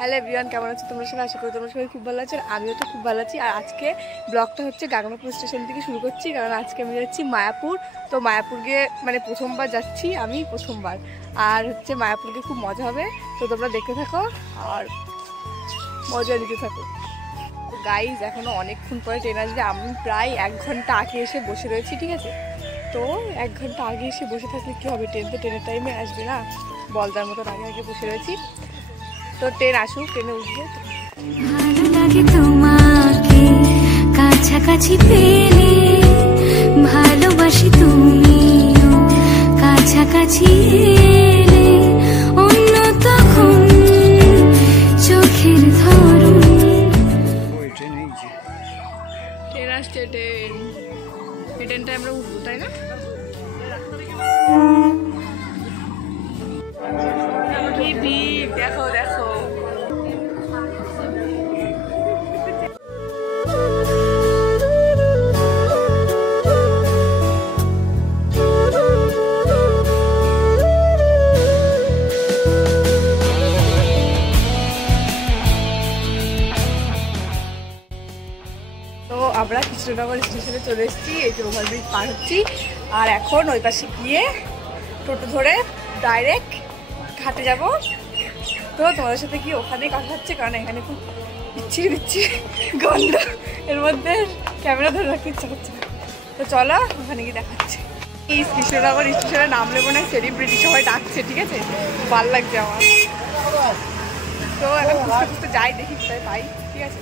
Hello everyone, কেমন আছো তোমরা সবাই? আশা করি তোমরা সবাই খুব ভালো আছো। আমিও তো খুব ভালো আছি। আর আজকে ব্লগটা হচ্ছে গাগনাপুর স্টেশন থেকে শুরু করছি, কারণ আজকে আমি যাচ্ছি মায়াপুর। তো মায়াপুর গিয়ে মানে প্রথমবার যাচ্ছি আমি, প্রথমবার। আর হচ্ছে মায়াপুর গিয়ে খুব মজা হবে, তো তোমরা দেখতে থাকো আর মজা নিতে থাকো। গাইজ এখনও অনেকক্ষণ পরে ট্রেন আসবে। আমি প্রায় 1 ঘন্টা আগে এসে বসে রয়েছি, ঠিক আছে? তো 1 ঘন্টা আগে এসে বসে থাকলে কী হবে? ট্রেন তো ট্রেনের টাইমে আসবে না, বলদার মতন আগে আগে বসে রয়েছি। তো ট্রেন আসুক, ট্রেনে উঠবো। ভালো লাগে তোমাকে কাছাকাছি পেলে, ভালোবাসি তুমিও কাছাকাছি এলে, অন্য তখন চোখের ধরুন। ট্রেন আসছে, ট্রেন। এই ট্রেনটায় আমরা উঠবো, তাই না? কি ভিড়, দেখো দেখো। তো আমরা কৃষ্ণনগর স্টেশনে চলে এসেছি, এই যে ওভারব্রিজ পার হচ্ছি। আর এখন ওই পাশে গিয়ে টোটো ধরে ডাইরেক্ট ঘাটে যাব। তো তোমাদের সাথে গিয়ে ওখানেই কথা হচ্ছে, কারণ এখানে খুব বিচ্ছিরি গন্ধ, এর মধ্যে ক্যামেরা ধরে রাখতে ইচ্ছা করছে না। তো চলো ওখানে গিয়ে দেখাচ্ছে। এই কৃষ্ণনগর স্টেশনে নামলে মনে হয় সেলিব্রিটি সবাই ডাকছে, ঠিক আছে? ভালো লাগছে আমার। তো এখন খুঁজতে খুঁজতে যাই, দেখি তাই পাই, ঠিক আছে?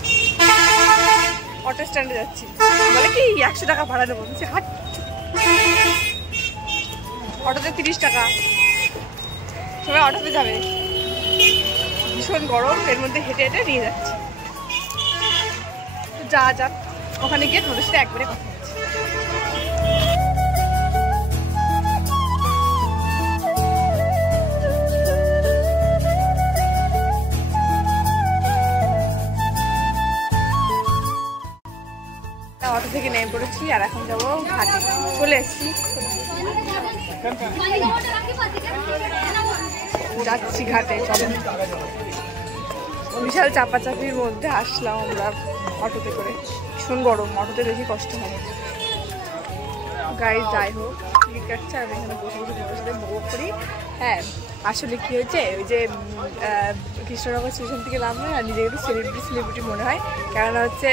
অটো স্ট্যান্ডে যাচ্ছি, বলে কি 100 টাকা ভাড়া দেবো। বলছি হাট, অটোতে 30 টাকা। সবাই অটোতে যাবে, ভীষণ গরম, এর মধ্যে হেঁটে হেঁটে নিয়ে যাচ্ছি। যা যাক, ওখানে গিয়ে তোমাদের সাথে একবারে কথা হচ্ছে। অটো থেকে নেমে পড়েছি আর এখন যাবো ঘাটে। চলে এসেছি, যাচ্ছি ঘাটে। চলো, বিশাল চাপাচাপির মধ্যে আসলাম আমরা অটোতে করে। ভীষণ গরম, অটোতে বেশি কষ্ট হবে। গাড়ি যাই হোক, টিকিট কাটছে আর এখানে বসে বসে তোমার সাথে বক করি। হ্যাঁ, আসলে কি হয়েছে, ওই যে কৃষ্ণনগর স্টেশন থেকে নামলে আর নিজেকে একটু সেলিব্রিটি মনে হয়, কেননা হচ্ছে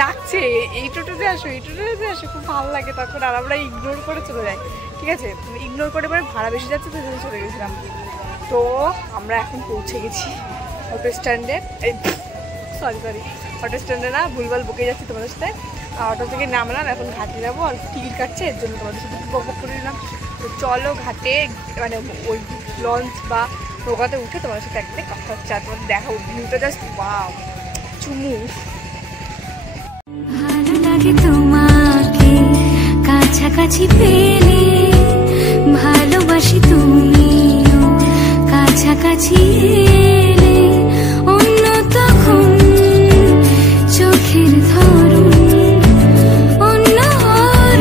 ডাকছে এই টোটোতে আসো, এই টোটোতে আসো, খুব ভালো লাগে। তখন আর আমরা ইগনোর করে চলে যাই, ঠিক আছে? ইগনোর করে পরে ভাড়া বেশি যাচ্ছে, তো জন্য চলে গেছিলাম। তো আমরা এখন পৌঁছে গেছি অটো স্ট্যান্ডে। সরি অটো স্ট্যান্ডে না, ভুলভাল বকে যাচ্ছি তোমাদের সাথে। অটো থেকে নামলাম, এখন ঘাটে যাবো। আর টিকিট কাটছে, এর জন্য তোমাদের সাথে বক করে নিলাম। তো চলো ঘাটে, মানে ওই লঞ্চ বা নৌকাতে উঠে তোমাদের সাথে একদিন কথা হচ্ছে। আর তোমাদের দেখা ভিউটা জাস্ট ওয়াও, চুমু। ভালো লাগে তোমাকে কাছাকাছি পেলে, ভালোবাসি তুমিও কাছাকাছি এলে, অন্য তখন চোখের ধরুন অন্য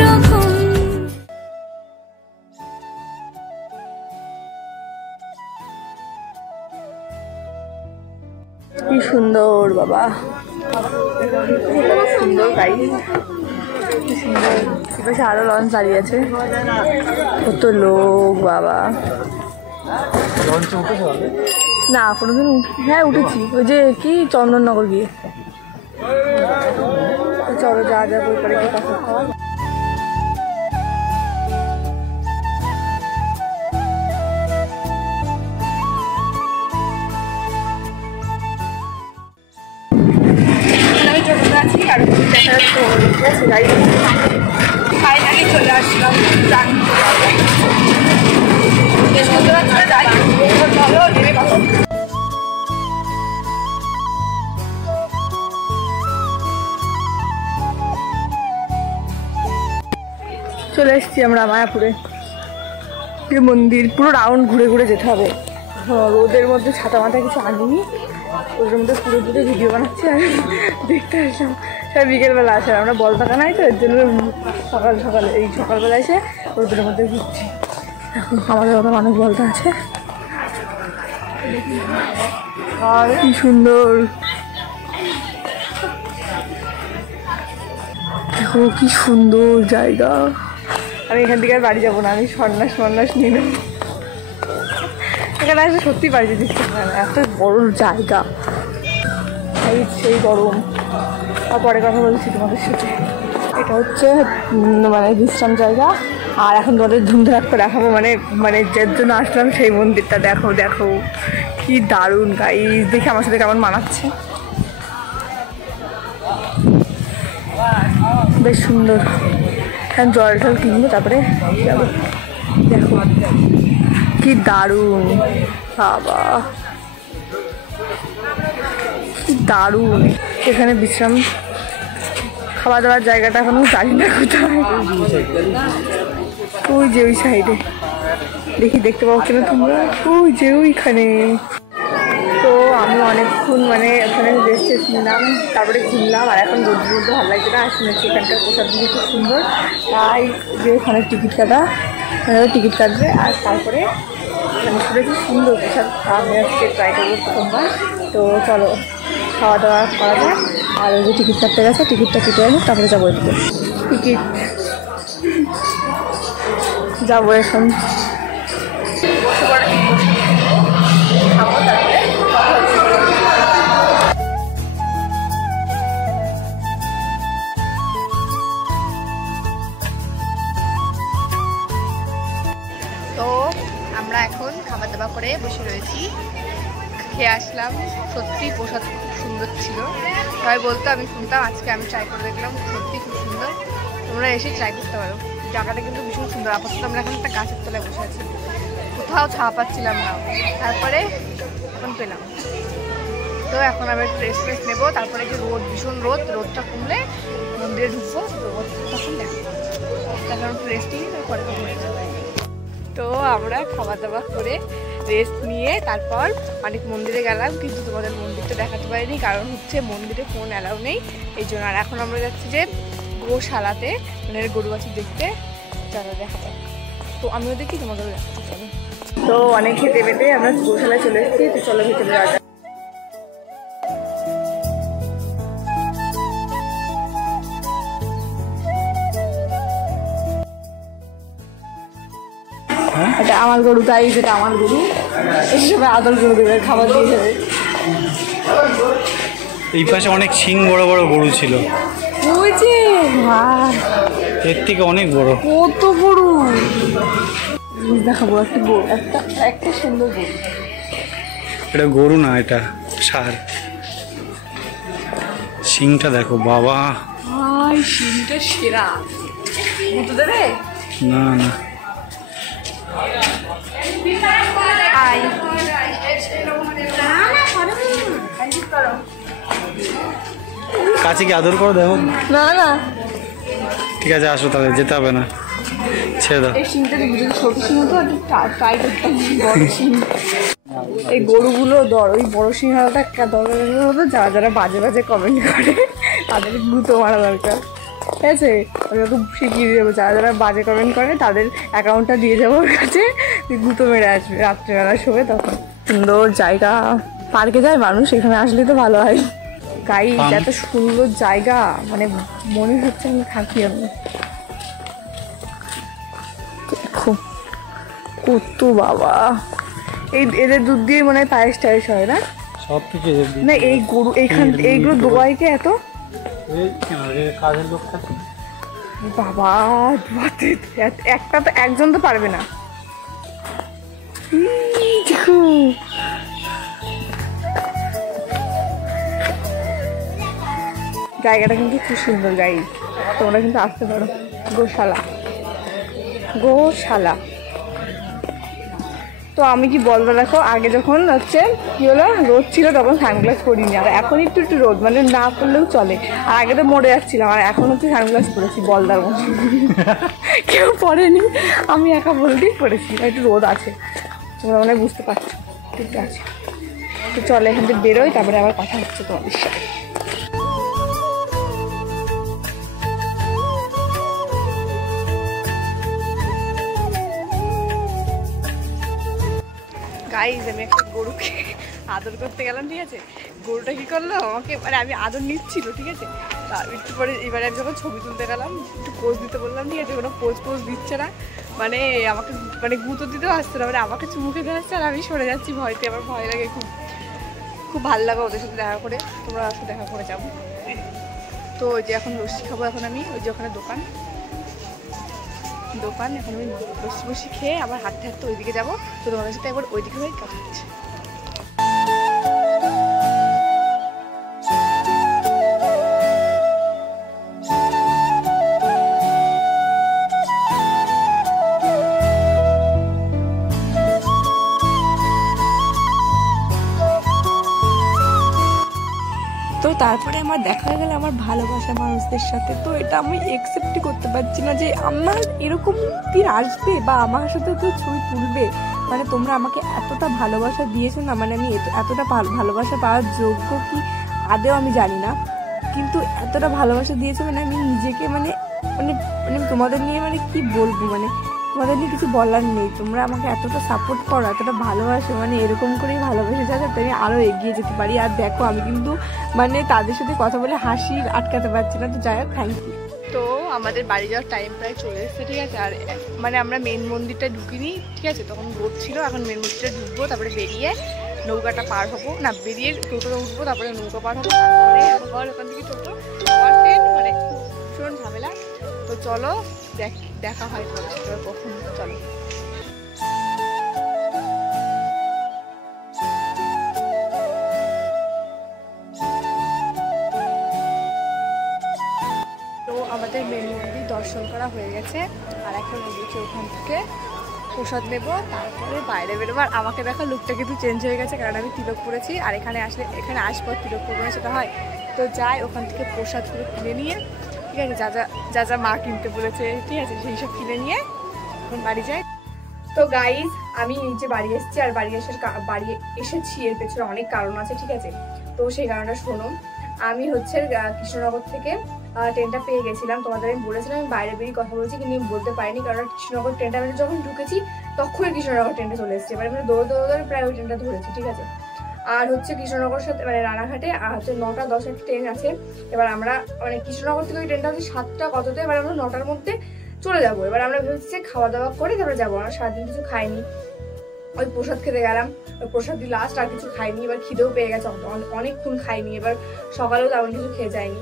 রকম। কি সুন্দর বাবা, সুন্দর গাড়ি, কি সুন্দর। এপাশে আরো লঞ্চ দাঁড়িয়ে আছে, কত লোক বাবা। না কোনোদিন, হ্যাঁ উঠেছি, ওই যে কি চন্দননগর গিয়ে। চলো যা যা বই পরে গিয়ে কথা খাওয়া। আর দেখা যাচ্ছে গাড়ি ফাইনালি চলে আসলাম। চলে এসেছি আমরা মায়াপুরে, যে মন্দির পুরো রাউন্ড ঘুরে ঘুরে যেতে হবে। রোদের মধ্যে ছাতা মাথা কিছু আনিনি, রোদের মধ্যে ঘুরে ঘুরে ভিডিও বানাচ্ছি। আর দেখতে আসলাম সবাই বিকেলবেলা আসে, আমরা বলতাকা নাই তো, এর জন্য সকালে এই সকালবেলা এসে রোদের মধ্যে ঘুরছি। আমাদের মতো মানুষ বলতে আছে। কি সুন্দর, দেখো কি সুন্দর জায়গা। আমি এখান থেকে আর বাড়ি যাবো না, আমি সন্ন্যাস নিয়ে নেবো। এখানে আসলে সত্যি বাড়ি যেতে ইচ্ছে হয় না, এত বড় জায়গা। সেই গরম। আর পরে কথা বলছি তোমাদের সাথে। এটা হচ্ছে মানে বিশ্রাম জায়গা। আর এখন তোমাদের ধুমধাম করে দেখাবো, মানে যার জন্য আসলাম সেই মন্দিরটা। দেখো দেখো কি দারুণ গাইস, দেখে আমার সাথে কেমন মানাচ্ছে, বেশ সুন্দর। এখন জল টল কিনবো তারপরে যাবো। দেখো কি দারুণ, বাবা কি দারুণ। এখানে বিশ্রাম খাওয়া দাওয়ার জায়গাটা এখনো জানি না কোথায়। ওই যে ওই সাইডে দেখতে পাবো কিনা তোমরা, ওই যে ওইখানে। তো আমি অনেকক্ষণ মানে ওখানে রেস্ট নিলাম, তারপরে ঘুরলাম। আর এখন রোদ্র ভালো লাগছে না, আর শুনেছি এখানকার প্রসাদ দিকে খুব সুন্দর। তাই যে ওখানে টিকিট কাটবে। আর তারপরে মানে শুনেছি সুন্দর প্রসাদ, আমি আজকে ট্রাই করবো প্রথমবার। তো চলো খাওয়া দাওয়া করা যায়। আর ওই যে টিকিট কাটতে গেছে, টিকিটটা কেটে আনি, তারপরে যাবো এদিকে। টিকিট যাবো এখন। তো আমরা এখন খাবার দাবার করে বসে রয়েছি, খেয়ে আসলাম। সত্যি প্রসাদ খুব সুন্দর ছিল, সবাই বলতো, আমি শুনতাম, আজকে আমি ট্রাই করে দেখলাম, সত্যি খুব সুন্দর। তোমরা এসে ট্রাই করতে পারো, জায়গাটা কিন্তু ভীষণ সুন্দর। আপাতত আমরা এখন একটা গাছের তলায় বসে আছি, কোথাও ছাওয়া পাচ্ছিলাম না, তারপরে এখন পেলাম। তো এখন আমি একটু রেস্ট নেবো, তারপরে যে রোদ, ভীষণ রোদটা কমলে মন্দিরে ঢুকবো, রোদ তখন দেখবো, তারপর একটু রেস্ট নিই, তারপরে তো আমরা খাওয়া দাওয়া করে রেস্ট নিয়ে তারপর অনেক মন্দিরে গেলাম, কিন্তু তোমাদের মন্দিরটা দেখাতে পারিনি, কারণ হচ্ছে মন্দিরে ফোন অ্যালাউ নেই, এই জন্য। আর এখন আমরা যাচ্ছি যে গোশালাতে, মানে গরু বাছুর দেখতে, চলো দেখা যাক। তো আমিও দেখি, তোমাদেরও দেখাতে চলো। তো অনেক খেতে পেতে আমরা গোশালায় চলে এসেছি, তো চলো ভিতরে যাওয়া যাক। এটা আমার গরু, তাই যেটা আমার গরু, এই সবাই আদর করে দেবে, খাবার দিয়ে যাবে। এই পাশে অনেক শিং বড় বড় গরু ছিল, ওই যে এর থেকে অনেক বড়, কত গরু দেখাবো। একটা গরু, একটা সুন্দর গরু। এটা গরু না, এটা ষাঁড়। শিংটা দেখো বাবা, শিংটা সেরা। দুটো দেবে না না, কাছে কি আদর করো, দেখো। না না, ঠিক আছে আসো, তাহলে যেতে হবে না, ছেড়ে দাও। এই শিংটা ছোট শিং হতো, ট্রাই করতাম বড় শিং। এই গরুগুলো ওই বড় সিংহাটা দরকার হতো, যারা বাজে কমেন্ট করে তাদের গুঁতো মারা দরকার, ঠিক আছে? আমি ওকে শিখিয়ে দিয়ে যাবো, যারা বাজে কমেন্ট করে তাদের অ্যাকাউন্টটা দিয়ে যাবো ওর কাছে, গুঁতো মেরে আসবে রাত্রেবেলা শোবে তখন। সুন্দর জায়গা, পার্কে যায় মানুষ, এখানে আসলে তো ভালো হয়। গাইস এত সুন্দর জায়গা, মানে মনে হচ্ছে আমি থাকি। আমি দেখো কত, বাবা এদের দুধ দিয়ে মনে হয় পায়েস টায়েস হয় না? সব থেকে না এই গরু এইগুলো দোয়াইকে এত, কাজের লোকটা বাবা ধোয়াতে একটা তো একজন তো পারবে না। দেখো জায়গাটা কিন্তু খুব সুন্দর, গাইস তোমরা কিন্তু আসতে পারো। গোশালা। তো আমি কি বলবো, দেখো আগে যখন হচ্ছে কি হলো, রোদ ছিল তখন সানগ্লাস পরিনি, আর এখন একটু রোদ, মানে না পরলেও চলে। আর আগে তো মরে যাচ্ছিলাম, আর এখন হচ্ছে সানগ্লাস পরেছি বলদার মতো। কেউ পরেনি, আমি একা বলতেই পরেছি, একটু রোদ আছে, তোমরা মনে হয় বুঝতে পারছো, ঠিক আছে? তো চলো এখান থেকে বেরোই, তারপরে আবার কথা হচ্ছে তোমাদের সাথে। গাইজ আমি একটা গরুকে আদর করতে গেলাম, ঠিক আছে। গরুটা কি করলো আমাকে, মানে আমি আদর নিচ্ছিল, ঠিক আছে। তার একটু পরে এবারে আমি যখন ছবি তুলতে গেলাম একটু পোজ দিতে বললাম, ঠিক আছে, কোনো পোজ দিচ্ছে না, মানে আমাকে মানে গুঁতো দিতেও আসছে না, মানে আমাকে চুমু খেতে আসছে আর আমি সরে যাচ্ছি ভয়তে। আমার ভয় লাগে খুব, খুব ভালো লাগে ওদের সাথে দেখা করে। তোমরা আসলে দেখা করে যাবো। তো ওই যে এখন লস্যি খাবো, এখন আমি ওই যে ওখানে দোকান এখন আমি লস্যি খেয়ে আবার হাঁটতে হাঁটতে ওইদিকে যাবো। তো তোমাদের সাথে একবার ওইদিকে হয়ে কথা হচ্ছে। তো তারপরে আমার দেখা হয়ে গেলে আমার ভালোবাসা মানুষদের সাথে। তো এটা আমি একসেপ্টই করতে পারছি না যে আমার এরকম দিন আসবে বা আমার সাথে তো ছবি তুলবে। মানে তোমরা আমাকে এতটা ভালোবাসা দিয়েছো না, মানে আমি এতটা ভালোবাসা পাওয়ার যোগ্য কি আদেও আমি জানি না, কিন্তু এতটা ভালোবাসা দিয়েছো, মানে আমি নিজেকে মানে মানে মানে তোমাদের নিয়ে মানে কি বলবো, মানে তোমাদের নিয়ে কিছু বলার নেই। তোমরা আমাকে এতটা সাপোর্ট করো, এতটা ভালোবাসো, মানে এরকম করেই ভালোবেসে যাচ্ছে আমি আরও এগিয়ে যেতে পারি। আর দেখো আমি কিন্তু মানে তাদের সাথে কথা বলে হাসি আটকাতে পারছি না। তো যাই হোক, থ্যাংক ইউ। তো আমাদের বাড়ি যাওয়ার টাইম প্রায় চলে এসেছে, ঠিক আছে। আর মানে আমরা মেন মন্দিরটা ঢুকিনি, ঠিক আছে, তখন রোদ ছিল। এখন মেন মন্দিরটা ঢুকবো, তারপরে বেরিয়ে নৌকাটা পার হবো, না বেরিয়ে টোটোটা উঠবো, তারপরে নৌকা পার হবো, তারপরে আবার ওখান থেকে টোটো আবার ট্রেন, মানে ভীষণ ঝামেলা। তো চলো দেখা হয় তোমার সাথে কখন, চলো। তো আমাদের মেন মন্দির দর্শন করা হয়ে গেছে, আর এখন এদিকে ওখান থেকে প্রসাদ নেবো, তারপরে বাইরে বেরোবো। আর আমাকে দেখা লুকটা কিন্তু চেঞ্জ হয়ে গেছে, কারণ আমি তিলক পরেছি। আর এখানে আসবো তিলক পরবো না সেটা হয়। তো যাই ওখান থেকে প্রসাদ করে কিনে নিয়ে, ঠিক আছে, যা যা মা কিনতে বলেছে, ঠিক আছে, সেই সব কিনে নিয়ে এখন বাড়ি যাই। তো গাইজ আমি নিচে বাড়ি এসেছি, আর বাড়ি এসেছি এর পেছনে অনেক কারণ আছে, ঠিক আছে। তো সেই কারণটা শোনো। আমি হচ্ছে কৃষ্ণনগর থেকে ট্রেনটা পেয়ে গেছিলাম। তোমাদের আমি বলেছিলাম আমি বাইরে বেরিয়ে কথা বলছি, কিন্তু আমি বলতে পারিনি, কারণ কৃষ্ণনগর ট্রেনটা আমি যখন ঢুকেছি তখনই কৃষ্ণনগর ট্রেনটা চলে এসেছে। এবার আমি দৌড়ে প্রায় ওই ট্রেনটা ধরেছি, ঠিক আছে। আর হচ্ছে কৃষ্ণনগর সাথে মানে রানাঘাটে হচ্ছে 9:10 ট্রেন আছে। এবার আমরা মানে কৃষ্ণনগর থেকে ওই ট্রেনটা হচ্ছে 7টা কততে, এবার আমরা 9টার মধ্যে চলে যাবো। এবার আমরা ভেবেছি যে খাওয়া দাওয়া করে তারপরে যাবো। আমরা সারাদিন কিছু খাইনি, ওই প্রসাদ খেতে গেলাম, ওই প্রসাদ দিয়ে লাস্ট আর কিছু খাইনি। এবার খিদেও পেয়ে গেছে, অনেকক্ষণ খাইনি, এবার সকালেও তেমন কিছু খেয়ে যায়নি।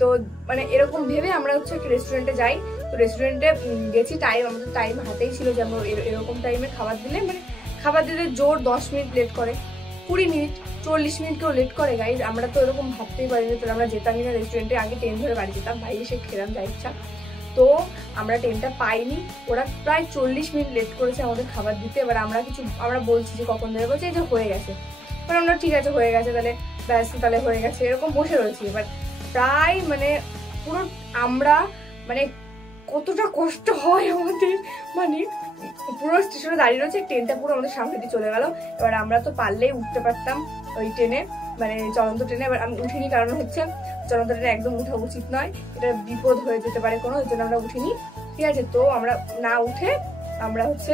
তো মানে এরকম ভেবে আমরা হচ্ছে একটা রেস্টুরেন্টে যাই। তো রেস্টুরেন্টে গেছি, আমাদের টাইম হাতেই ছিল যে আমরা এরকম টাইমে খাবার দিলে, মানে খাবার দিলে জোর 10 মিনিট লেট করে, 20 মিনিট 40 মিনিট কেউ লেট করে। গাইজ আমরা তো এরকম ভাবতেই পারিনি। তাহলে আমরা যেতামই না রেস্টুরেন্টে, আগে ট্রেন ধরে বাড়ি যেতাম, বাড়ি এসে খেলাম যা ইচ্ছা। তো আমরা ট্রেনটা পাইনি, ওরা প্রায় 40 মিনিট লেট করেছে আমাদের খাবার দিতে। এবার আমরা বলছি যে কখন দেবে, বলছে যে হয়ে গেছে। এবার আমরা ঠিক আছে হয়ে গেছে, তাহলে ব্যাস তাহলে হয়ে গেছে, এরকম বসে রয়েছি। এবার প্রায় মানে পুরো আমরা মানে কতটা কষ্ট হয় আমাদের, মানে পুরো স্টেশনে দাঁড়িয়ে রয়েছে, ট্রেনটা পুরো আমাদের সামনে দিয়ে চলে গেল। এবার আমরা তো পারলেই উঠতে পারতাম ওই ট্রেনে, মানে চলন্ত ট্রেনে। এবার আমি উঠিনি, কারণ হচ্ছে চলন্ত ট্রেনে একদম উঠা উচিত নয়, এটা বিপদ হয়ে যেতে পারে কোনো, ওই জন্য আমরা উঠিনি, ঠিক আছে। তো আমরা না উঠে আমরা হচ্ছে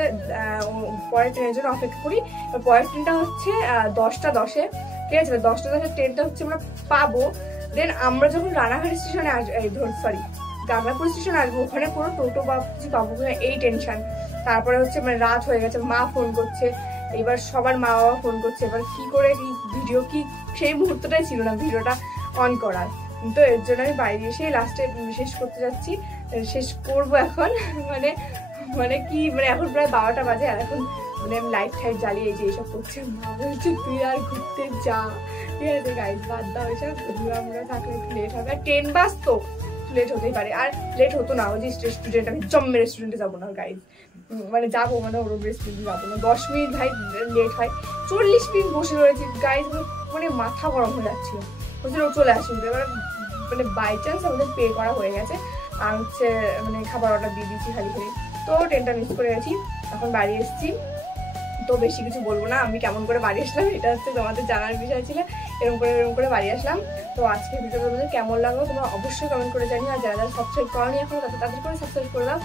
পরের ট্রেনের জন্য অপেক্ষা করি। পরের ট্রেনটা হচ্ছে 10:10, ঠিক আছে। 10:10 ট্রেনটা হচ্ছে আমরা পাবো। দেন আমরা যখন রানাঘাট স্টেশনে গাগরাপুর স্টেশনে আসবো, ওখানে কোনো টোটো বা কিছু পাবো কিনা এই টেনশন। তারপরে হচ্ছে মানে রাত হয়ে গেছে, মা ফোন করছে, এবার সবার মা বাবা ফোন করছে। এবার কি করে কি ভিডিও, কি সেই মুহূর্তটাই ছিল না ভিডিওটা অন করার। তো এর জন্য আমি বাইরে এসে লাস্টে শেষ করতে যাচ্ছি, শেষ করবো এখন। মানে কি মানে এখন প্রায় 12টা বাজে, আর এখন মানে আমি লাইট টাইট জ্বালিয়ে যে এইসব করছে। মা বলছে তুই আর ঘুরতে যা, ঠিক আছে। গাইজ বাদ দাও এসব, আমরা থাকলে একটু লেট হবে। আর ট্রেন বাস তো লেট হতেই পারে, আর লেট হতো না। ওই যে রেস্টুরেন্ট, আমি জম্মে রেস্টুরেন্টে যাবো না গাইজ, মানে যাবো মানে ওরম রেস্টুরেন্টে যাবো না। 10 মিনিট ভাই লেট হয়, 40 মিনিট বসে রয়েছি গাইজ, মানে মাথা গরম হয়ে যাচ্ছিল। বলছিল ও চলে আসুন। এবার মানে বাই চান্স আমাদের পে করা হয়ে গেছে, আর হচ্ছে মানে খাবার অর্ডার দিয়ে দিচ্ছি খালি খালি। তো ট্রেনটা মিস করে গেছি, এখন বাড়ি এসেছি। তো বেশি কিছু বলবো না আমি কেমন করে বাড়ি আসলাম, এটা হচ্ছে তোমাদের জানার বিষয় ছিল। এরকম করে বাড়ি আসলাম। তো আজকের ভিডিওটা তোমাদের কেমন লাগলো তোমরা অবশ্যই কমেন্ট করে জানিও। আর যারা সাবস্ক্রাইব করনি এখন তাদের করে সাবস্ক্রাইব করে দাও।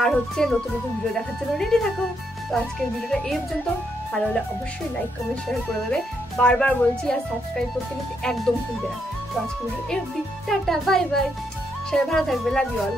আর হচ্ছে নতুন নতুন ভিডিও দেখার জন্য রেডি থাকো। তো আজকের ভিডিওটা এই পর্যন্ত, ভালো হলে অবশ্যই লাইক কমেন্ট শেয়ার করে দেবে, বারবার বলছি, আর সাবস্ক্রাইব করতে কিন্তু একদম ভুলবে না। তো আজকে এই টাটা, বাই বাই, সবাই ভালো থাকবে, লাভ ইউ অল।